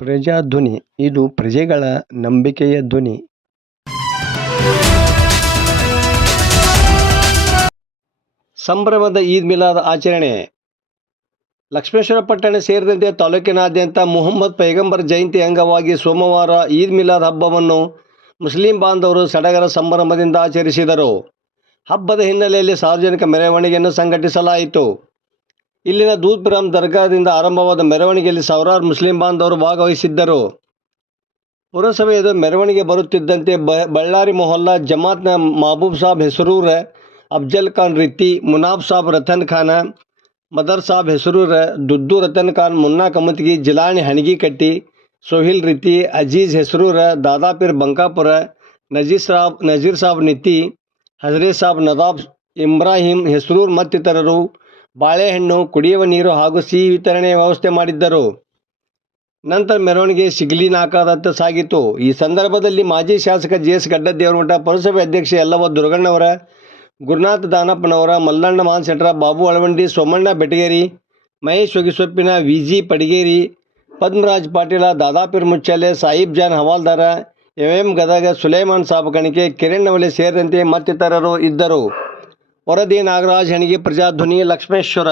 ಪ್ರಜಾಧ್ವನಿ ಇದು ಪ್ರಜೆಗಳ ನಂಬಿಕೆಯ ಧ್ವನಿ. ಸಂಭ್ರಮದ ಈದ್ ಮಿಲಾದ್ ಆಚರಣೆ. ಲಕ್ಷ್ಮೇಶ್ವರ ಪಟ್ಟಣ ಸೇರಿದಂತೆ ತಾಲೂಕಿನಾದ್ಯಂತ ಮುಹಮ್ಮದ್ ಪೈಗಂಬರ್ ಜಯಂತಿ ಅಂಗವಾಗಿ ಸೋಮವಾರ ಈದ್ ಮಿಲಾದ್ ಹಬ್ಬವನ್ನು ಮುಸ್ಲಿಂ ಬಾಂಧವರು ಸಡಗರ ಸಂಭ್ರಮದಿಂದ ಆಚರಿಸಿದರು. ಹಬ್ಬದ ಹಿನ್ನೆಲೆಯಲ್ಲಿ ಸಾರ್ವಜನಿಕ ಮೆರವಣಿಗೆಯನ್ನು ಸಂಘಟಿಸಲಾಯಿತು. ಇಲ್ಲಿನ ದೂದ್ಪುರಂ ದರ್ಗಾದಿಂದ ಆರಂಭವಾದ ಮೆರವಣಿಗೆಯಲ್ಲಿ ಸಾವಿರಾರು ಮುಸ್ಲಿಂ ಬಾಂಧವರು ಭಾಗವಹಿಸಿದ್ದರು. ಪುರಸಭೆಯದು ಮೆರವಣಿಗೆ ಬರುತ್ತಿದ್ದಂತೆ ಬಳ್ಳಾರಿ ಮೊಹಲ್ಲಾ ಜಮಾತ್ನ ಮಹಬೂಬ್ ಸಾಬ್ ಹೆಸರೂರ, ಅಫ್ಜಲ್ ಖಾನ್ ರಿತ್ತಿ, ಮುನಾಫ್ ಸಾಬ್ ರತನ್ ಖಾನ, ಮದರ್ ಸಾಬ್ ಹೆಸರೂರ, ದುದ್ದು ರತನ್ ಖಾನ್, ಮುನ್ನಾ ಕಮತ್ಗಿ, ಜಿಲಾನಿ ಹಣಗಿಕಟ್ಟಿ, ಸೋಹಿಲ್ ರಿತ್ತಿ, ಅಜೀಜ್ ಹೆಸರೂರ, ದಾದಾಪೀರ್ ಬಂಕಾಪುರ, ನಜೀರ್ ಸಾಬ್ ನಿತ್ತಿ, ಹಜರೇ ಸಾಬ್ ನದಾಬ್, ಇಬ್ರಾಹಿಂ ಹೆಸರೂರ್ ಮತ್ತಿತರರು ಬಾಳೆಹಣ್ಣು, ಕುಡಿಯುವ ನೀರು ಹಾಗೂ ಸಿಹಿ ವಿತರಣೆಯ ವ್ಯವಸ್ಥೆ ಮಾಡಿದ್ದರು. ನಂತರ ಮೆರವಣಿಗೆ ಸಿಗ್ಲಿ ನಾಕಾದತ್ತ ಸಾಗಿತು. ಈ ಸಂದರ್ಭದಲ್ಲಿ ಮಾಜಿ ಶಾಸಕ ಜಿ.ಎಸ್. ಗಡ್ಡದೇವರಮಠ, ಪುರಸಭೆ ಅಧ್ಯಕ್ಷ ಯಲ್ಲವ್ವ ದುರ್ಗಣ್ಣವರ, ಗುರುನಾಥ ದಾನಪ್ಪನವರ, ಮಲ್ಲಣ್ಣ ಮಾನಸೆಟ್ರ, ಬಾಬು ಅಳವಂಡಿ, ಸೋಮಣ್ಣ ಬೆಟಗೇರಿ, ಮಹೇಶ್ ಹೊಗಿಸೊಪ್ಪಿನ, ವಿ.ಜಿ. ಪಡಿಗೇರಿ, ಪದ್ಮರಾಜ್ ಪಾಟೀಲ, ದಾದಾಪೀರ್ ಮುಚ್ಚಾಲೆ, ಸಾಹಿಬ್ ಜಾನ್ ಹವಾಲ್ದಾರ, ಎಂ ಗದಗ, ಸುಲೇಮಾನ್ ಸಾಬ್ ಕಣಿಕೆ, ಕಿರಣ್ ನವಲೆ ಸೇರಿದಂತೆ ಮತ್ತಿತರರು ಇದ್ದರು. ವರದಿ ನಾಗರಾಜ್ ಹಣಗಿ, ಪ್ರಜಾಧ್ವನಿ, ಲಕ್ಷ್ಮೇಶ್ವರ.